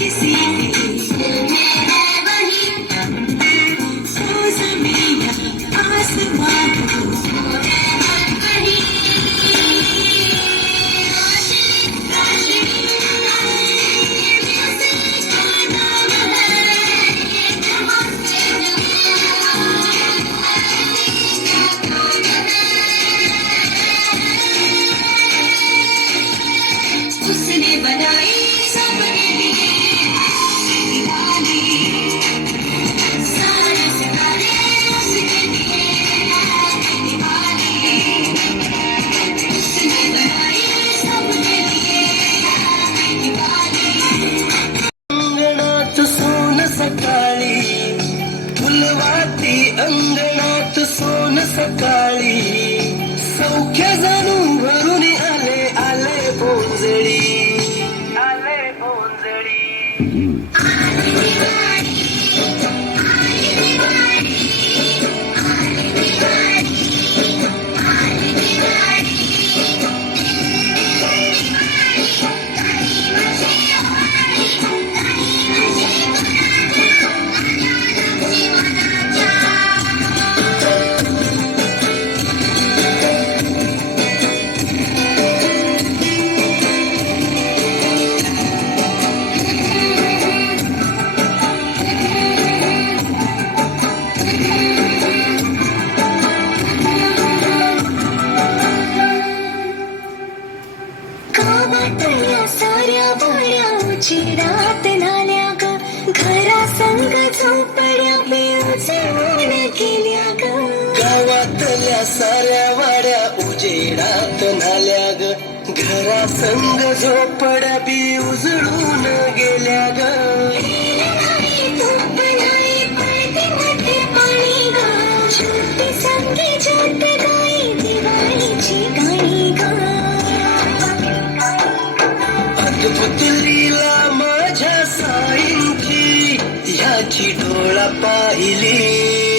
किसी दिल में है वही वो ज़मीन आसमां वो है हर वही उसने बनाई सबके लिए दीवानी सारे सितारे उसके लिए दीवानी उसने बनाई सबके लिए दीवानी अंगणात सोन सकाळी फुलवाती अंगणात सोन सकाळी सौख्य जणू भरून आले आले भोंजळी आले भोंजळी गावातल्या साऱ्या बाया उजेडात नाल्या ग घरा संग झोपड्या बेउजवून गेल्या ग गावातल्या साऱ्या वाड्या उजेडात नाल्या ग घरा संग झोपड्या बी उजळून गेल्या ग धूप नाही पडते मध्ये पाणी ग छोटी संगी ज्योत गाई दिवाळीची गाणी ग अद्भुत लीला माझ्या साईंची ह्याची डोळा पाहिली